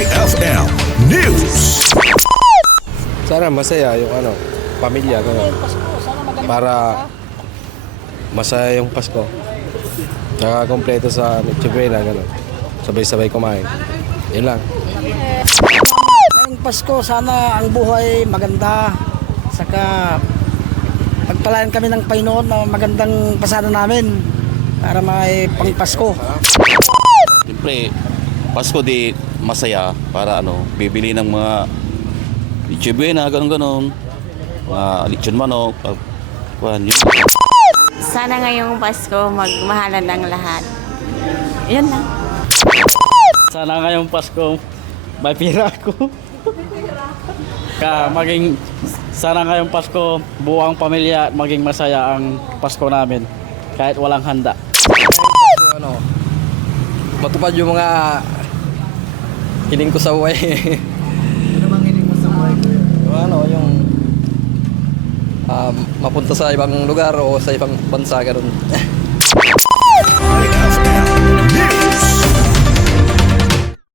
IFM News. Sana masaya yung pamilya gano'n. Para masaya yung Pasko. Nakakompleto sa Noche Buena gano'n. Sabay-sabay kumain. Yun lang. Ngayong Pasko, sana ang buhay maganda. Saka pagpalain kami ng Panginoon na magandang pasada namin para may pang Pasko. Siyempre, Pasko di masaya para bibili ng mga Noche Buena, ganun-ganun. Mga lechon manok, yun. Sana ngayong Pasko magmahalan ng lahat. Yun lang. Sana ngayong Pasko may pira ako. Sana ngayong Pasko buwang pamilya at maging masaya ang Pasko namin kahit walang handa. Matupad yung mga hiling ko sa buhay. Ano bang hiling mo sa buhay? Yung mapunta sa ibang lugar o sa ibang bansa gano'n.